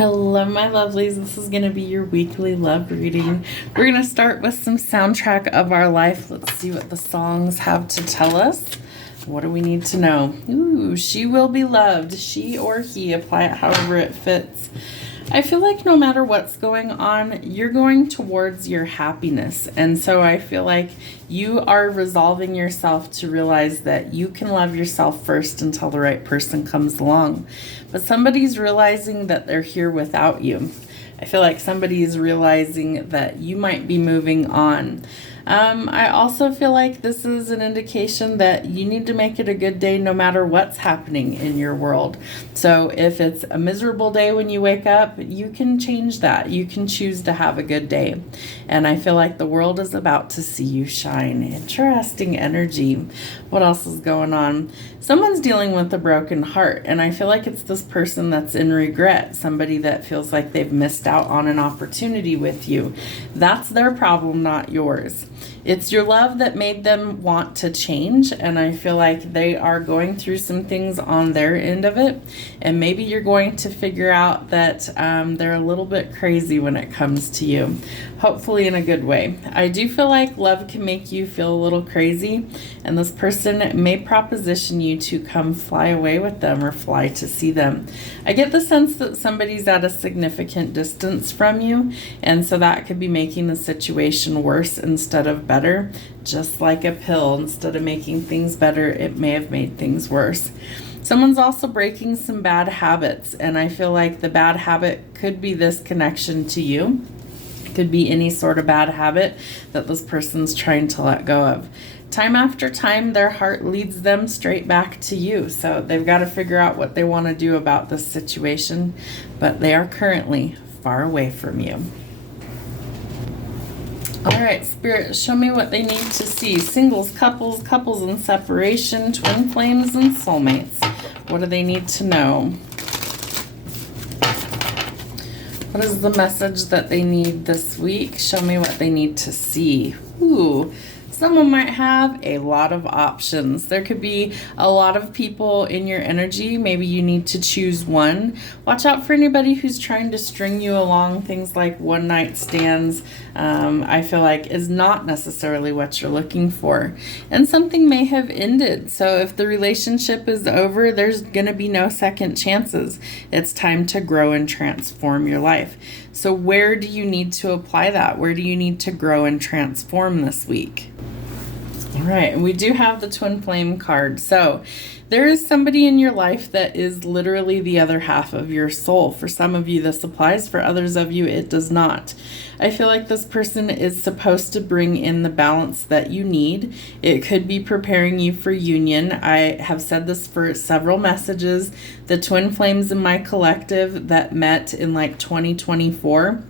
Hello, my lovelies. This is going to be your weekly love reading. We're going to start with some soundtrack of our life. Let's see what the songs have to tell us. What do we need to know? Ooh, she will be loved. She or he, apply it however it fits. I feel like no matter what's going on, you're going towards your happiness. And so I feel like you are resolving yourself to realize that you can love yourself first until the right person comes along. But somebody's realizing that they're here without you. I feel like somebody is realizing that you might be moving on. I also feel like this is an indication that you need to make it a good day no matter what's happening in your world. So if it's a miserable day when you wake up, you can change that. You can choose to have a good day. And I feel like the world is about to see you shine. Interesting energy. What else is going on? Someone's dealing with a broken heart, and I feel like it's this person that's in regret, somebody that feels like they've missed out on an opportunity with you. That's their problem, not yours. It's your love that made them want to change, and I feel like they are going through some things on their end of it, and maybe you're going to figure out that they're a little bit crazy when it comes to you, hopefully in a good way. I do feel like love can make you feel a little crazy, and this person may proposition you to come fly away with them or fly to see them. I get the sense that somebody's at a significant distance from you, and so that could be making the situation worse instead of better. Just like a pill, instead of making things better, it may have made things worse. Someone's also breaking some bad habits, and I feel like the bad habit could be this connection to you. It could be any sort of bad habit that this person's trying to let go of. Time after time, their heart leads them straight back to you. So they've got to figure out what they want to do about this situation, but they are currently far away from you. All right, Spirit, show me what they need to see. Singles, couples, couples in separation, twin flames, and soulmates. What do they need to know? What is the message that they need this week? Show me what they need to see. Ooh. Someone might have a lot of options. There could be a lot of people in your energy. Maybe you need to choose one. Watch out for anybody who's trying to string you along. Things like one night stands, I feel like is not necessarily what you're looking for. And something may have ended. So if the relationship is over, there's going to be no second chances. It's time to grow and transform your life. So where do you need to apply that? Where do you need to grow and transform this week? All right, and we do have the twin flame card. So there is somebody in your life that is literally the other half of your soul. For some of you, this applies. For others of you, it does not. I feel like this person is supposed to bring in the balance that you need. It could be preparing you for union. I have said this for several messages. The twin flames in my collective that met in like 2024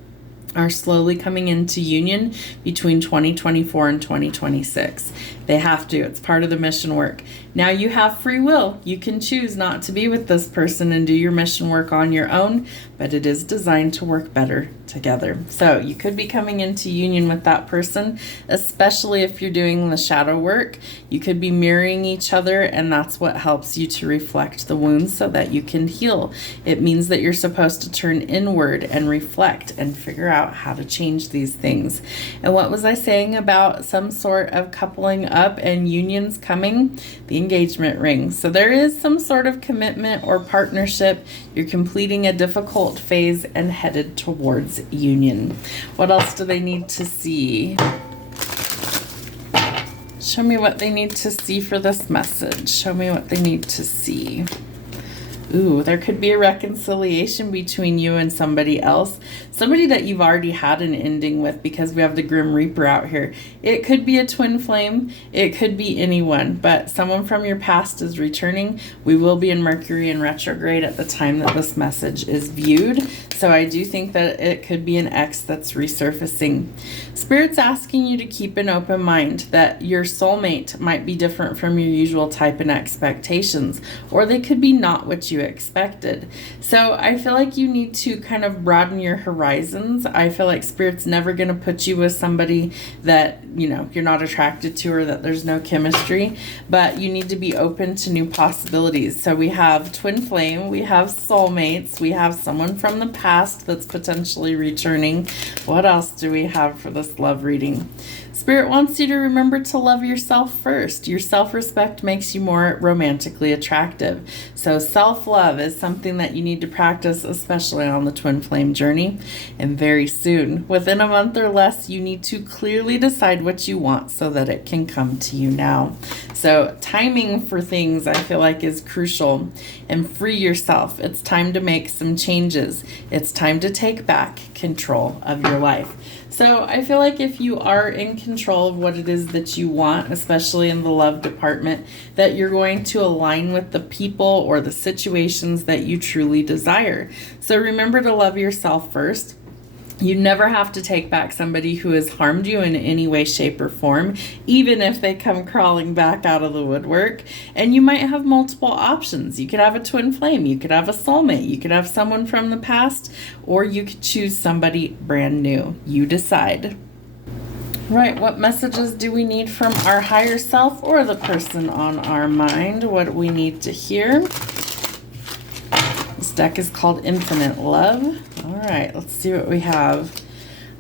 are slowly coming into union between 2024 and 2026. They have to. It's part of the mission work. Now you have free will. You can choose not to be with this person and do your mission work on your own, but it is designed to work better together. So you could be coming into union with that person, especially if you're doing the shadow work. You could be mirroring each other, and that's what helps you to reflect the wounds so that you can heal. It means that you're supposed to turn inward and reflect and figure out how to change these things. And what was I saying about some sort of coupling up and unions coming? The engagement ring. So there is some sort of commitment or partnership. You're completing a difficult phase and headed towards union. What else do they need to see? Show me what they need to see for this message. Show me what they need to see. Ooh, there could be a reconciliation between you and somebody else. Somebody that you've already had an ending with, because we have the Grim Reaper out here. It could be a twin flame. It could be anyone, but someone from your past is returning. We will be in Mercury in retrograde at the time that this message is viewed. So I do think that it could be an ex that's resurfacing. Spirit's asking you to keep an open mind that your soulmate might be different from your usual type and expectations, or they could be not what you you expected. So I feel like you need to kind of broaden your horizons. I feel like Spirit's never going to put you with somebody that, you're not attracted to or that there's no chemistry, but you need to be open to new possibilities. So we have twin flame, we have soulmates, we have someone from the past that's potentially returning. What else do we have for this love reading? Spirit wants you to remember to love yourself first. Your self-respect makes you more romantically attractive. So self-love is something that you need to practice, especially on the twin flame journey. And very soon, within a month or less, you need to clearly decide what you want so that it can come to you now. So timing for things, I feel like, is crucial. And free yourself. It's time to make some changes. It's time to take back control of your life. So I feel like if you are in control of what it is that you want, especially in the love department, that you're going to align with the people or the situations that you truly desire. So remember to love yourself first. You never have to take back somebody who has harmed you in any way, shape, or form, even if they come crawling back out of the woodwork. And you might have multiple options. You could have a twin flame, you could have a soulmate, you could have someone from the past, or you could choose somebody brand new. You decide. Right, what messages do we need from our higher self or the person on our mind? What do we need to hear? This deck is called Infinite Love. All right, let's see what we have.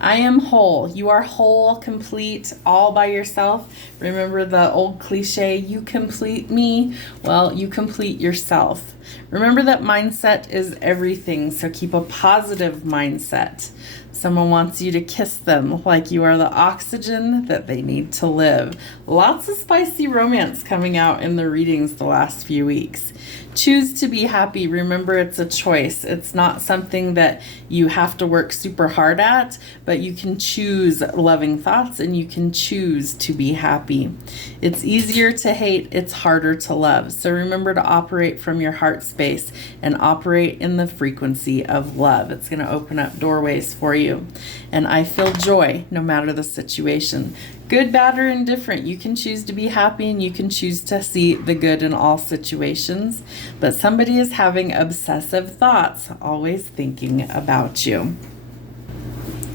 I am whole. You are whole, complete, all by yourself. Remember the old cliche, you complete me? Well, you complete yourself. Remember that mindset is everything, so keep a positive mindset. Someone wants you to kiss them like you are the oxygen that they need to live. Lots of spicy romance coming out in the readings the last few weeks. Choose to be happy. Remember, it's a choice. It's not something that you have to work super hard at, but you can choose loving thoughts and you can choose to be happy. It's easier to hate, it's harder to love. So remember to operate from your heart space and operate in the frequency of love. It's going to open up doorways for you. And I feel joy no matter the situation. Good, bad, or indifferent, you can choose to be happy and you can choose to see the good in all situations. But somebody is having obsessive thoughts, always thinking about you.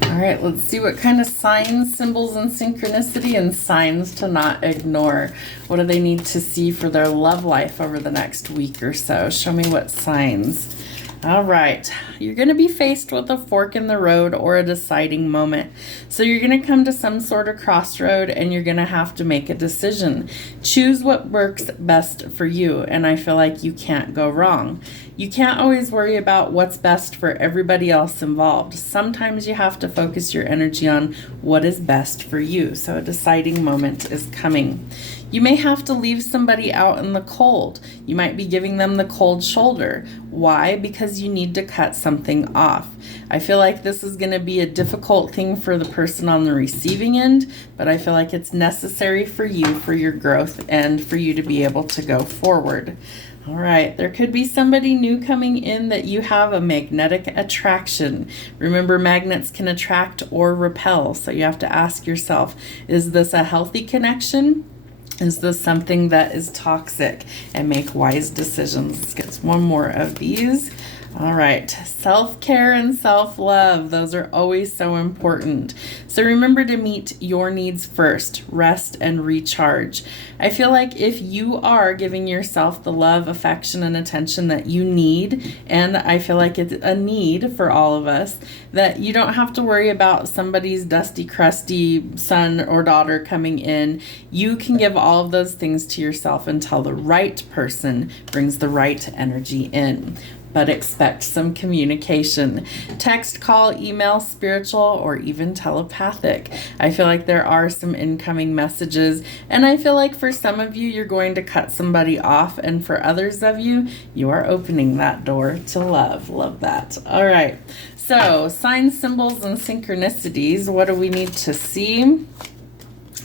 All right, let's see what kind of signs, symbols, and synchronicity and signs to not ignore. What do they need to see for their love life over the next week or so? Show me what signs. All right, you're going to be faced with a fork in the road or a deciding moment. So you're going to come to some sort of crossroad and you're going to have to make a decision. Choose what works best for you, and I feel like you can't go wrong. You can't always worry about what's best for everybody else involved. Sometimes you have to focus your energy on what is best for you. So a deciding moment is coming. You may have to leave somebody out in the cold. You might be giving them the cold shoulder. Why? Because you need to cut something off. I feel like this is going to be a difficult thing for the person on the receiving end, but I feel like it's necessary for you, for your growth, and for you to be able to go forward. All right, there could be somebody new coming in that you have a magnetic attraction. Remember, magnets can attract or repel, so you have to ask yourself, is this a healthy connection? Is this something that is toxic? And make wise decisions. Let's get one more of these. All right, self-care and self-love. Those are always so important. So remember to meet your needs first, rest and recharge. I feel like if you are giving yourself the love, affection, and attention that you need, and I feel like it's a need for all of us, that you don't have to worry about somebody's dusty, crusty son or daughter coming in. You can give all of those things to yourself until the right person brings the right energy in. But expect some communication. Text, call, email, spiritual, or even telepathic. I feel like there are some incoming messages, and I feel like for some of you, you're going to cut somebody off, and for others of you, you are opening that door to love. Love that. All right. So, signs, symbols, and synchronicities. What do we need to see?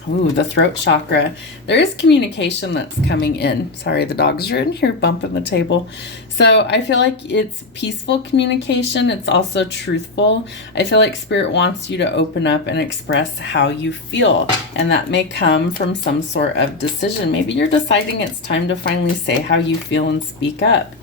Ooh, the throat chakra. There is communication that's coming in. Sorry, the dogs are in here bumping the table. So I feel like it's peaceful communication. It's also truthful. I feel like Spirit wants you to open up and express how you feel. And that may come from some sort of decision. Maybe you're deciding it's time to finally say how you feel and speak up.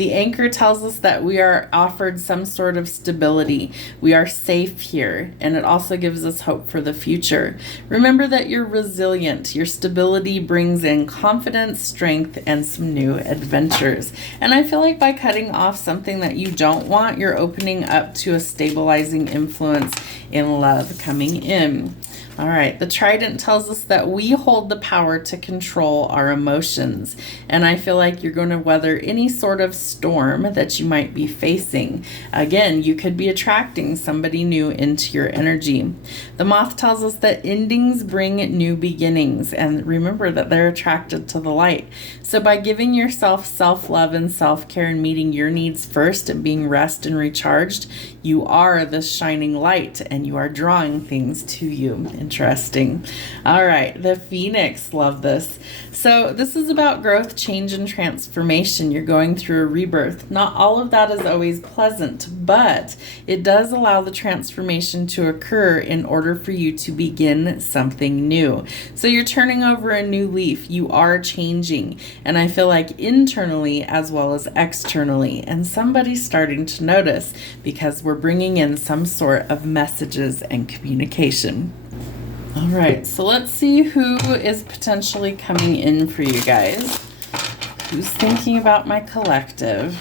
The anchor tells us that we are offered some sort of stability. We are safe here, and it also gives us hope for the future. Remember that you're resilient. Your stability brings in confidence, strength, and some new adventures. And I feel like by cutting off something that you don't want, you're opening up to a stabilizing influence in love coming in. All right, the Trident tells us that we hold the power to control our emotions. And I feel like you're going to weather any sort of storm that you might be facing. Again, you could be attracting somebody new into your energy. The Moth tells us that endings bring new beginnings. And remember that they're attracted to the light. So by giving yourself self-love and self-care and meeting your needs first and being rest and recharged, you are the shining light and you are drawing things to you. Interesting. All right, the Phoenix, love this. So this is about growth, change, and transformation. You're going through a rebirth. Not all of that is always pleasant, but it does allow the transformation to occur in order for you to begin something new. So you're turning over a new leaf. You are changing. And I feel like internally as well as externally. And somebody's starting to notice because we're bringing in some sort of messages and communication. All right, so let's see who is potentially coming in for you guys. Who's thinking about my collective?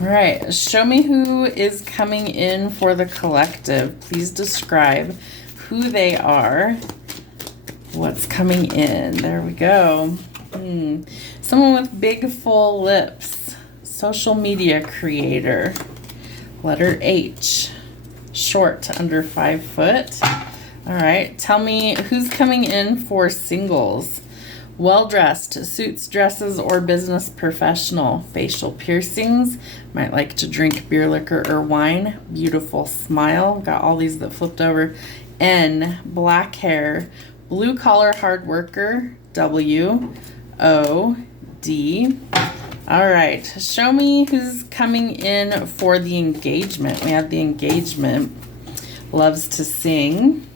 All right, show me who is coming in for the collective. Please describe who they are. What's coming in? There we go. Someone with big, full lips. Social media creator. Letter H. Short, under 5 foot. All right, tell me who's coming in for singles. Well-dressed, suits, dresses, or business professional. Facial piercings. Might like to drink beer, liquor, or wine. Beautiful smile. Got all these that flipped over. N. Black hair. Blue collar hard worker. W. O. D. All right, show me who's coming in for the engagement. We have the engagement. Loves to sing.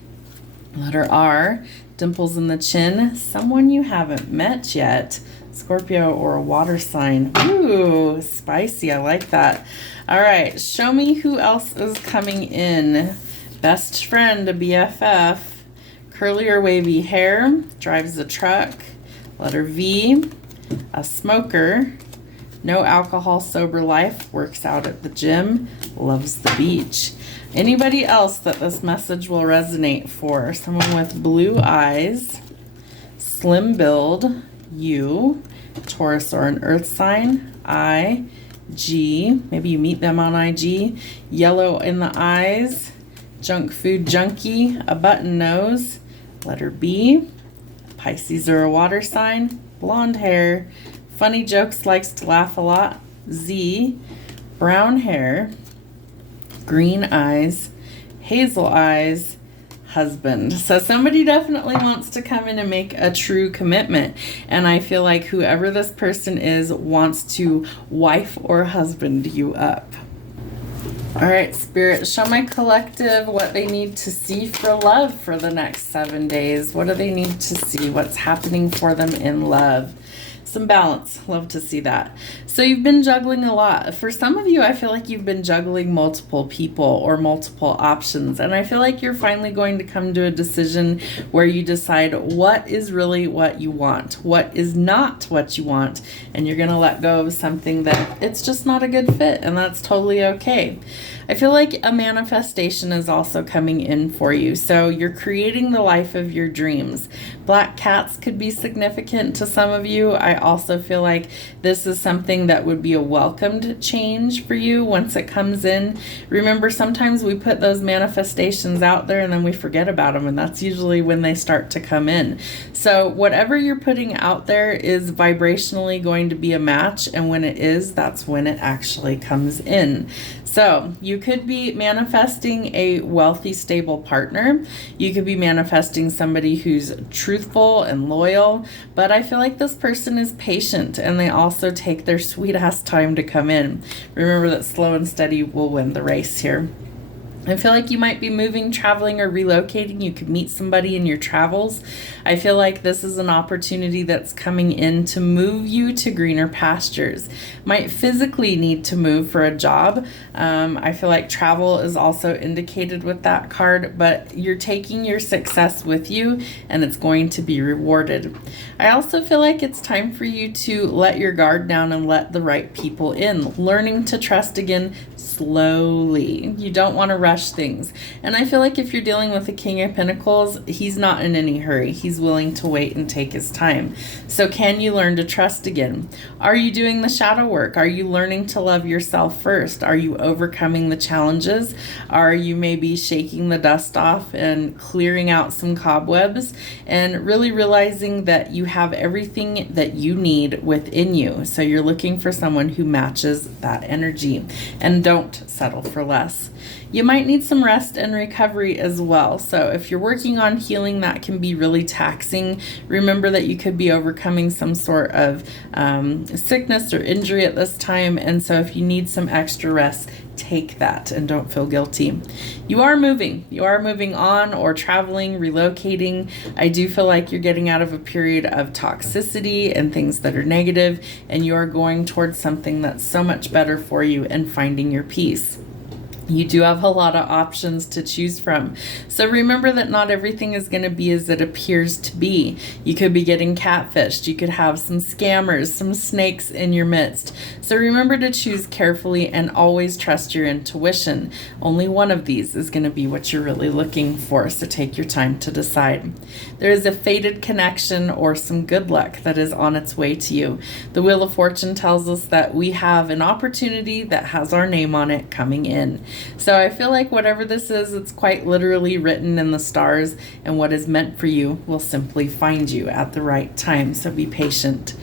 Letter R. Dimples in the chin. Someone you haven't met yet. Scorpio or a water sign. Ooh, spicy. I like that. All right, show me who else is coming in. Best friend, a BFF. Curly or wavy hair. Drives a truck. Letter V. A smoker. No alcohol, sober life, works out at the gym, loves the beach. Anybody else that this message will resonate for? Someone with blue eyes, slim build, U, Taurus or an earth sign, I, G, maybe you meet them on IG, yellow in the eyes, junk food junkie, a button nose, letter B, Pisces or a water sign, blonde hair, funny jokes, likes to laugh a lot. Z, brown hair, green eyes, hazel eyes, husband. So somebody definitely wants to come in and make a true commitment. And I feel like whoever this person is wants to wife or husband you up. All right, Spirit, show my collective what they need to see for love for the next 7 days. What do they need to see? What's happening for them in love? Some balance. Love to see that. So you've been juggling a lot. For some of you, I feel like you've been juggling multiple people or multiple options. And I feel like you're finally going to come to a decision where you decide what is really what you want, what is not what you want. And you're going to let go of something that it's just not a good fit. And that's totally okay. I feel like a manifestation is also coming in for you. So you're creating the life of your dreams. Black cats could be significant to some of you. I also feel like this is something that would be a welcomed change for you once it comes in. Remember, sometimes we put those manifestations out there and then we forget about them, and that's usually when they start to come in. So whatever you're putting out there is vibrationally going to be a match, and when it is, that's when it actually comes in. So you could be manifesting a wealthy, stable partner. You could be manifesting somebody who's truthful and loyal, but I feel like this person is patient and they also take their sweet ass time to come in. Remember that slow and steady will win the race here. I feel like you might be moving, traveling, or relocating. You could meet somebody in your travels. I feel like this is an opportunity that's coming in to move you to greener pastures. Might physically need to move for a job. I feel like travel is also indicated with that card, but you're taking your success with you and it's going to be rewarded. I also feel like it's time for you to let your guard down and let the right people in. Learning to trust again slowly. You don't want to rush things. And I feel like if you're dealing with the King of Pentacles, he's not in any hurry. He's willing to wait and take his time. So can you learn to trust again? Are you doing the shadow work? Are you learning to love yourself first? Are you overcoming the challenges? Are you maybe shaking the dust off and clearing out some cobwebs and really realizing that you have everything that you need within you? So you're looking for someone who matches that energy, and don't settle for less. You might need some rest and recovery as well. So if you're working on healing, that can be really taxing. Remember that you could be overcoming some sort of sickness or injury at this time. And so if you need some extra rest, take that and don't feel guilty. You are moving on or traveling, relocating. I do feel like you're getting out of a period of toxicity and things that are negative, and you are going towards something that's so much better for you and finding your peace. You do have a lot of options to choose from. So remember that not everything is going to be as it appears to be. You could be getting catfished. You could have some scammers, some snakes in your midst. So remember to choose carefully and always trust your intuition. Only one of these is going to be what you're really looking for. So take your time to decide. There is a fated connection or some good luck that is on its way to you. The Wheel of Fortune tells us that we have an opportunity that has our name on it coming in. So I feel like whatever this is, it's quite literally written in the stars, and what is meant for you will simply find you at the right time. So be patient.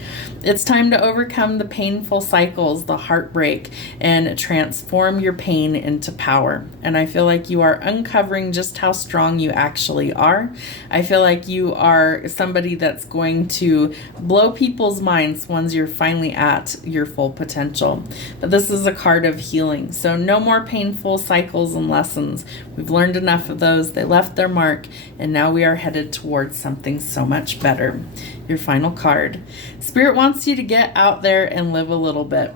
It's time to overcome the painful cycles, the heartbreak, and transform your pain into power. And I feel like you are uncovering just how strong you actually are. I feel like you are somebody that's going to blow people's minds once you're finally at your full potential. But this is a card of healing. So no more painful cycles and lessons. We've learned enough of those. They left their mark, and now we are headed towards something so much better. Your final card. Spirit wants you to get out there and live a little bit.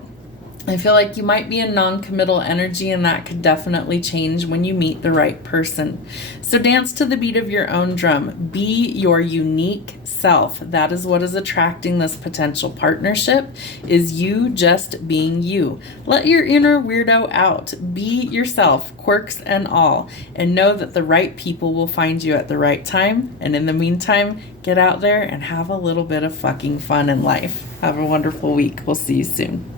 I feel like you might be in non-committal energy, and that could definitely change when you meet the right person. So dance to the beat of your own drum. Be your unique self. That is what is attracting this potential partnership, is you just being you. Let your inner weirdo out. Be yourself, quirks and all, and know that the right people will find you at the right time. And in the meantime, get out there and have a little bit of fucking fun in life. Have a wonderful week. We'll see you soon.